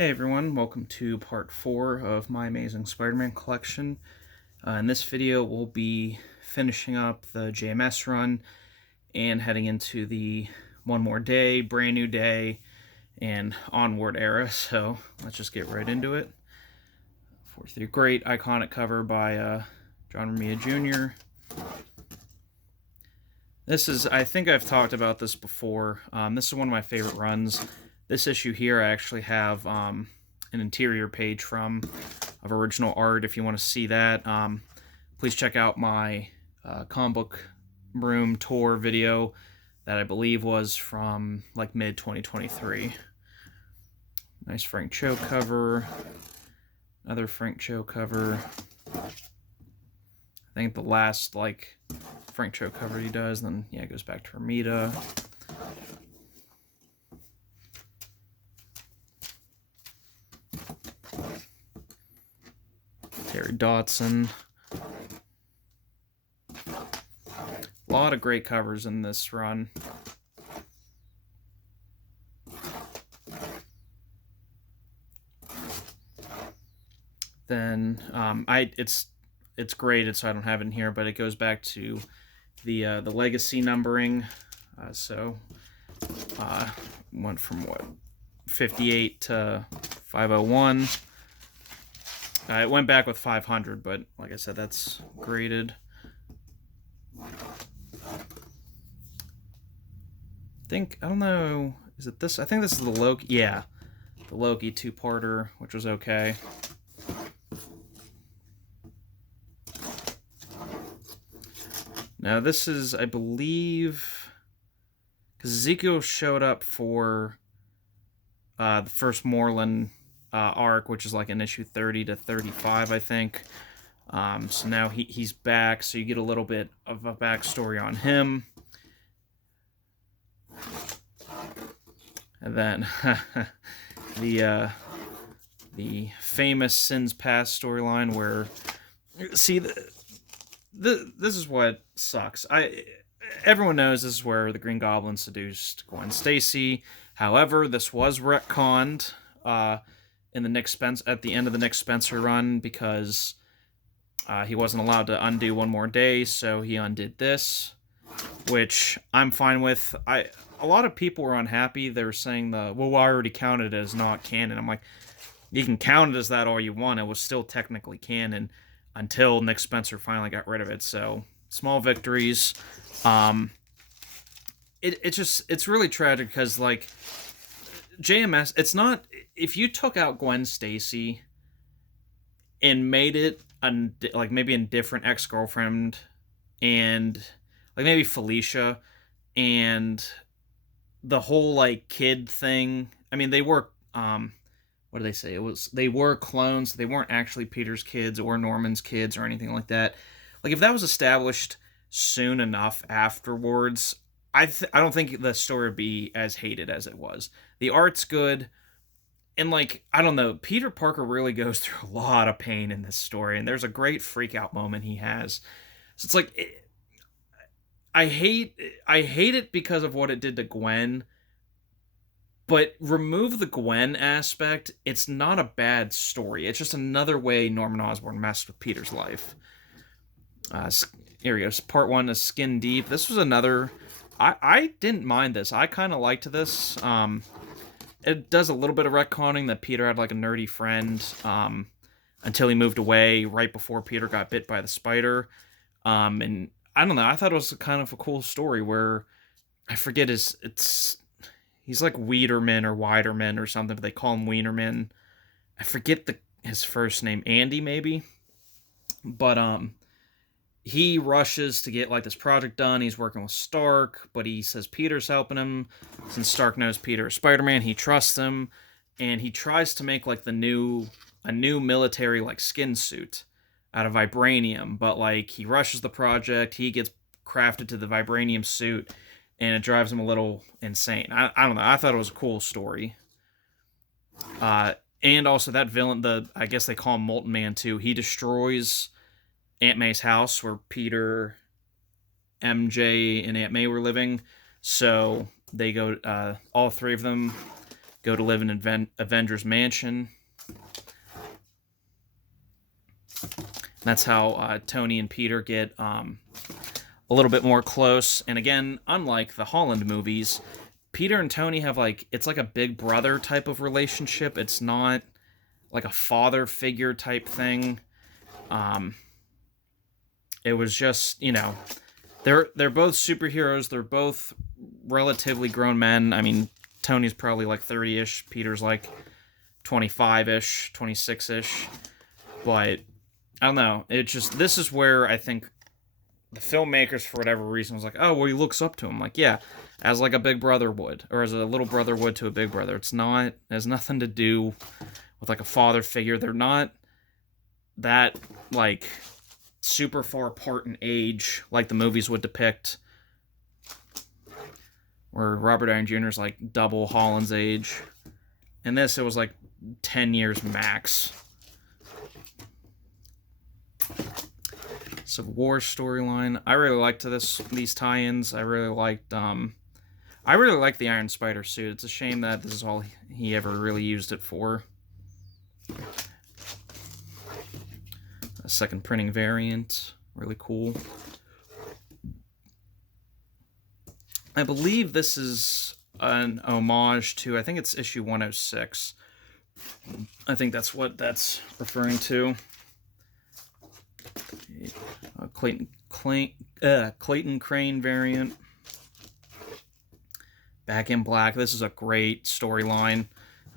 Hey everyone, welcome to part 4 of my Amazing Spider-Man collection. In this video, we'll be finishing up the JMS run and heading into the One More Day, Brand New Day, and Onward era, so let's just get right into it. 43, great iconic cover by John Romita Jr. This is, I think I've talked about this before, this is one of my favorite runs. This issue here I actually have an interior page from of original art if you want to see that. Please check out my comic book room tour video that I believe was from like mid-2023. Nice Frank Cho cover. Another Frank Cho cover. I think the last like Frank Cho cover he does, then yeah, it goes back to Romita. Terry Dodson. A lot of great covers in this run. Then it's graded, so I don't have it in here, but it goes back to the legacy numbering. Went from what, 58 to 501. It went back with 500, but like I said, that's graded. I don't know, is it this? I think this is the Loki, yeah. The Loki two-parter, which was okay. Now this is, I believe, because Ezekiel showed up for the first Moreland arc, which is like in issue 30 to 35, I think. So now he's back, so you get a little bit of a backstory on him. And then the famous Sins Past storyline where, see, this is what sucks. Everyone knows this is where the Green Goblin seduced Gwen Stacy. However, this was retconned in the Nick Spencer at the end of the Nick Spencer run because he wasn't allowed to undo One More Day, so he undid this, which I'm fine with. A lot of people were unhappy. They were saying I already counted it as not canon. I'm like, you can count it as that all you want. It was still technically canon until Nick Spencer finally got rid of it. So small victories. It's really tragic because like JMS, it's not, if you took out Gwen Stacy and made it like maybe a different ex-girlfriend and like maybe Felicia and the whole like kid thing. I mean, they were what do they say? They were clones. They weren't actually Peter's kids or Norman's kids or anything like that. Like if that was established soon enough afterwards, I don't think the story would be as hated as it was. The art's good, and like I don't know, Peter Parker really goes through a lot of pain in this story, and there's a great freak out moment he has. So it's like I hate it because of what it did to Gwen. But remove the Gwen aspect, it's not a bad story. It's just another way Norman Osborn messed with Peter's life. Here we go. Part 1 is Skin Deep. This was another... I didn't mind this. I kind of liked this. It does a little bit of retconning that Peter had like a nerdy friend until he moved away right before Peter got bit by the spider. And I don't know. I thought it was kind of a cool story where I forget he's like Wiederman or Widerman or something, but they call him Wienerman. I forget his first name, Andy maybe. But he rushes to get like this project done. He's working with Stark, but he says Peter's helping him. Since Stark knows Peter is Spider-Man, he trusts him, and he tries to make like a new military like skin suit out of vibranium, but like he rushes the project, he gets crafted to the vibranium suit, and it drives him a little insane. I don't know. I thought it was a cool story. And also that villain, I guess they call him Molten Man too. He destroys Aunt May's house where Peter, MJ, and Aunt May were living. So they go, all three of them go to live in Avengers Mansion. That's how Tony and Peter get a little bit more close. And again, unlike the Holland movies, Peter and Tony have it's like a big brother type of relationship. It's not like a father figure type thing. It was just, they're both superheroes. They're both relatively grown men. I mean, Tony's probably 30-ish. Peter's 25-ish, 26-ish. But I don't know. This is where I think the filmmakers, for whatever reason, was oh, well, he looks up to him. Yeah, as a big brother would, or as a little brother would to a big brother. It has nothing to do with a father figure. They're not that super far apart in age like the movies would depict, where Robert Downey Jr. is double Holland's age. In this, it was 10 years max. Civil War storyline. I really liked these tie-ins. I really liked the Iron Spider suit. It's a shame that this is all he ever really used it for. A second printing variant. Really cool. I believe this is an homage to, I think it's issue 106. I think that's what that's referring to. Clayton Crane variant. Back in Black. This is a great storyline.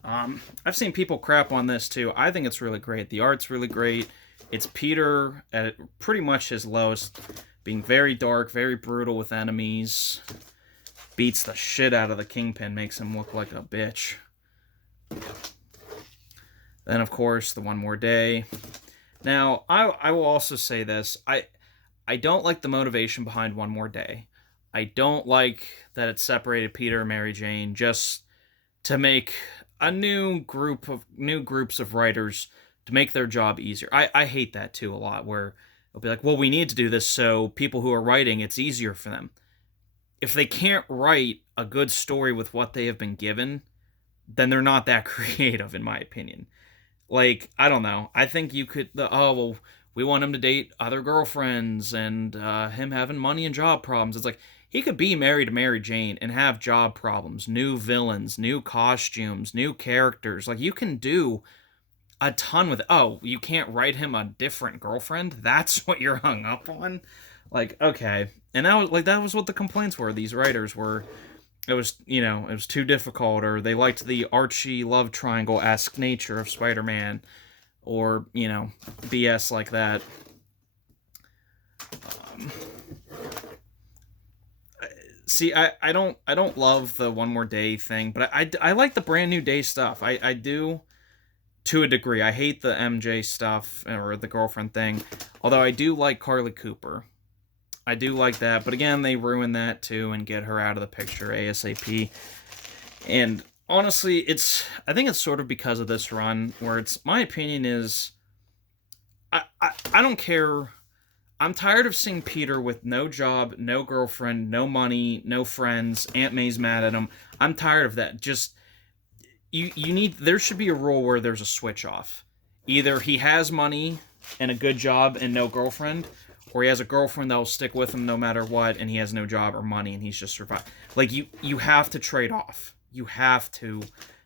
I've seen people crap on this too. I think it's really great. The art's really great. It's Peter at pretty much his lowest, being very dark, very brutal with enemies. Beats the shit out of the Kingpin, makes him look like a bitch. Then, of course, the One More Day. Now, I will also say this. I don't like the motivation behind One More Day. I don't like that it separated Peter and Mary Jane just to make a new groups of writers to make their job easier. I hate that too a lot, where it'll be well, we need to do this so people who are writing, it's easier for them. If they can't write a good story with what they have been given, then they're not that creative, in my opinion. I don't know. I think you could, we want him to date other girlfriends and him having money and job problems. It's he could be married to Mary Jane and have job problems, new villains, new costumes, new characters. You can do a ton with it. Oh, you can't write him a different girlfriend? That's what you're hung up on? Okay. And that was what the complaints were. These writers were, it was too difficult, or they liked the Archie love triangle-esque nature of Spider-Man, or, BS like that. See, I don't love the One More Day thing, but I like the Brand New Day stuff. I do, to a degree. I hate the MJ stuff, or the girlfriend thing, although I do like Carly Cooper. I do like that, but again, they ruin that too and get her out of the picture ASAP. And honestly, I think it's sort of because of this run, where my opinion is, I don't care. I'm tired of seeing Peter with no job, no girlfriend, no money, no friends. Aunt May's mad at him. I'm tired of that. Just, there should be a rule where there's a switch off. Either he has money and a good job and no girlfriend, or he has a girlfriend that will stick with him no matter what, and he has no job or money, and he's just surviving. You have to trade off. You have to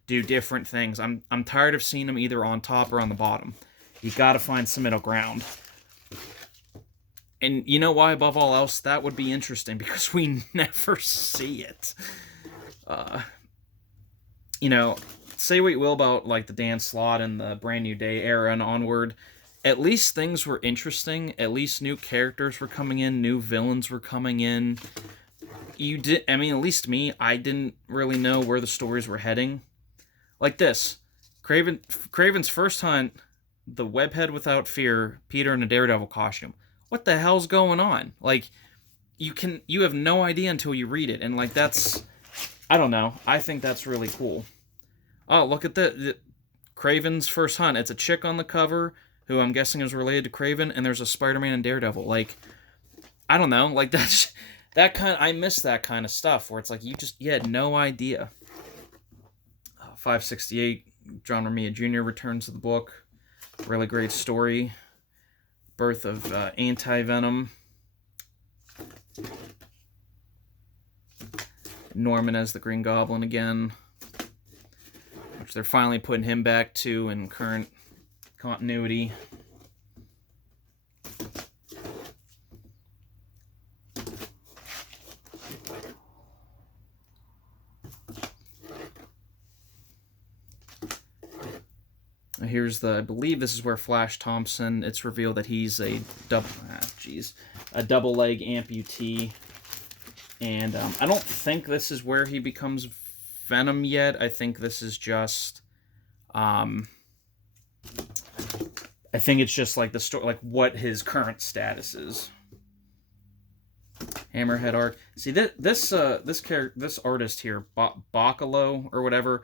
do different things. I'm tired of seeing him either on top or on the bottom. You got to find some middle ground. And you know why, above all else, that would be interesting? Because we never see it. Say what you will about the Dan Slott and the Brand New Day era and onward. At least things were interesting. At least new characters were coming in. New villains were coming in. At least me, I didn't really know where the stories were heading. Like this. Kraven's first hunt, the Webhead Without Fear, Peter in a Daredevil costume. What the hell's going on? You have no idea until you read it. And that's, I don't know. I think that's really cool. Oh, look at the Kraven's first hunt. It's a chick on the cover who I'm guessing is related to Kraven, and there's a Spider-Man and Daredevil. I don't know. That's I miss that kind of stuff where it's you had no idea. 568, John Romita Jr. returns to the book. Really great story. Birth of Anti-Venom. Norman as the Green Goblin again, which they're finally putting him back to in current continuity. Here's I believe this is where Flash Thompson, it's revealed that he's a double leg amputee. And I don't think this is where he becomes Venom yet. I think this is just, I think it's just like the story, like what his current status is. Hammerhead art. See this artist here, Bacalo or whatever.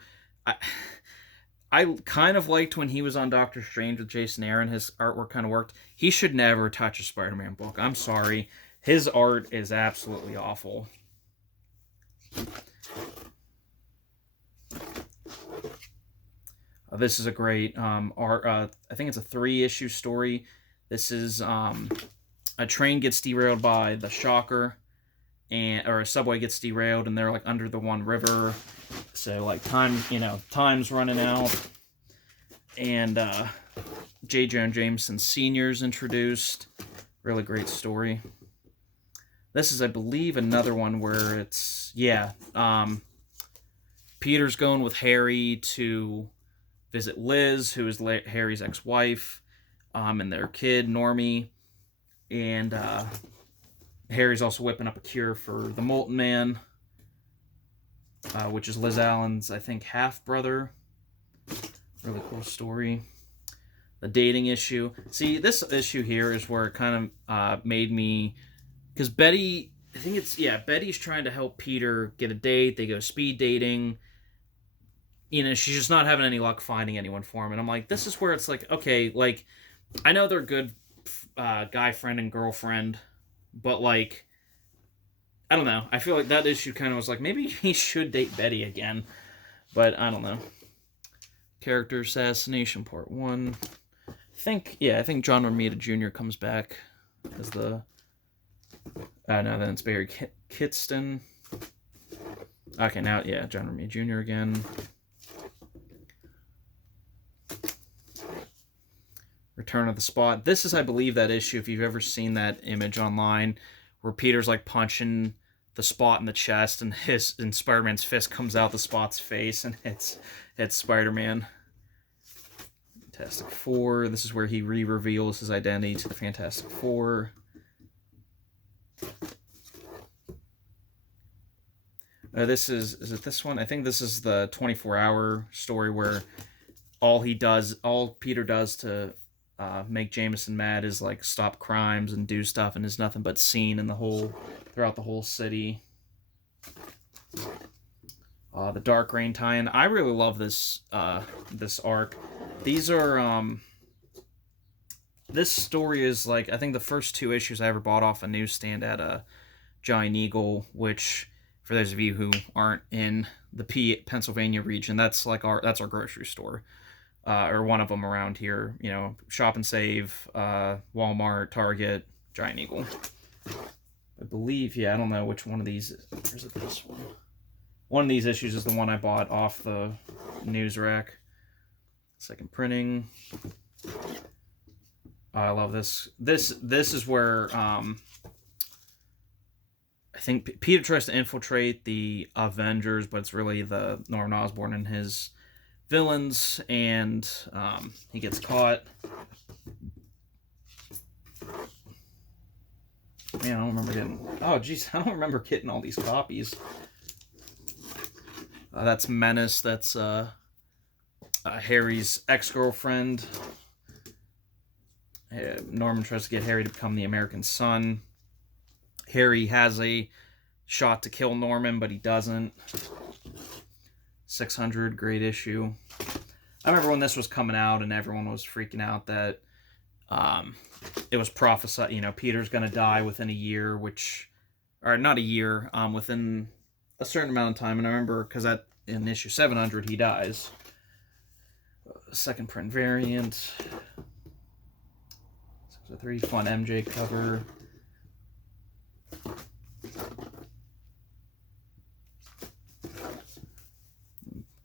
I kind of liked when he was on Doctor Strange with Jason Aaron. His artwork kind of worked. He should never touch a Spider-Man book. I'm sorry. His art is absolutely awful. This is a great art. I think it's a 3-issue story. This is a train gets derailed by the Shocker, or a subway gets derailed, and they're like under the one river. So like time's running out, and J. Jonah Jameson Sr.'s introduced. Really great story. This is, I believe, another one where it's Peter's going with Harry to visit Liz, who is Harry's ex-wife, and their kid Normie, and Harry's also whipping up a cure for the Molten Man, which is Liz Allen's, I think, half-brother. Really cool story. The dating issue. See, this issue here is where it kind of made me... Because Betty, I think it's, Betty's trying to help Peter get a date. They go speed dating. She's just not having any luck finding anyone for him. And I'm like, this is where it's like, okay, like, I know they're good guy friend and girlfriend, but, like, I don't know. I feel like that issue kind of was like, maybe he should date Betty again. But I don't know. Character Assassination Part 1. I think John Romita Jr. comes back as the... no, then it's Barry Kitston. Okay, now, John Romita Jr. again. Return of the Spot. This is, I believe, that issue, if you've ever seen that image online, where Peter's, like, punching the Spot in the chest, and Spider-Man's fist comes out the Spot's face, and it's Spider-Man. Fantastic Four. This is where he re-reveals his identity to the Fantastic Four. This is it this one? I think this is the 24-hour story where all Peter does to make Jameson mad is like stop crimes and do stuff, and is nothing but seen throughout the whole city. The Dark Reign tie-in. I really love this arc. These are this story is like, I think the first 2 issues I ever bought off a newsstand at a Giant Eagle, which, for those of you who aren't in the Pennsylvania region, that's our grocery store, or one of them around here. Shop and Save, Walmart, Target, Giant Eagle. I believe, I don't know which one of these. Or is it this one? One of these issues is the one I bought off the news rack. Second printing. I love this. This is where I think Peter tries to infiltrate the Avengers, but it's really the Norman Osborn and his villains, and he gets caught. Man, I don't remember getting... Oh, jeez, I don't remember getting all these copies. That's Menace. That's Harry's ex-girlfriend. Norman tries to get Harry to become the American Son. Harry has a shot to kill Norman, but he doesn't. 600, great issue. I remember when this was coming out and everyone was freaking out that it was prophesied, Peter's going to die within a year, within a certain amount of time. And I remember, because at in issue 700 he dies. Second print variant. 603, fun MJ cover.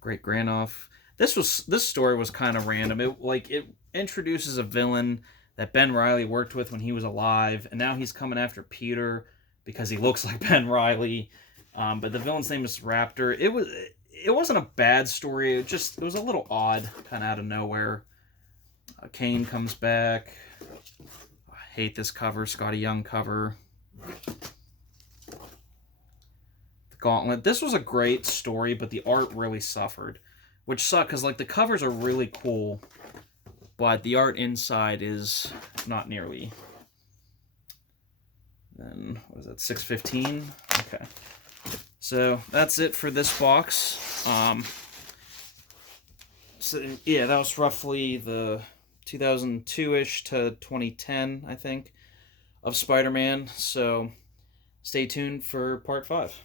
Great Granoff. This story was kind of random. It introduces a villain that Ben Reilly worked with when he was alive, and now he's coming after Peter because he looks like Ben Reilly. But the villain's name is Raptor. It wasn't a bad story. It was a little odd, kind of out of nowhere. Kane comes back. I hate this cover, Scotty Young cover. The Gauntlet. This was a great story, but the art really suffered, which sucked because like the covers are really cool, but the art inside is not nearly. Then what is that? 615. Okay. So that's it for this box. So yeah, that was roughly the 2002-ish to 2010, I think, of Spider-Man. So stay tuned for part 5.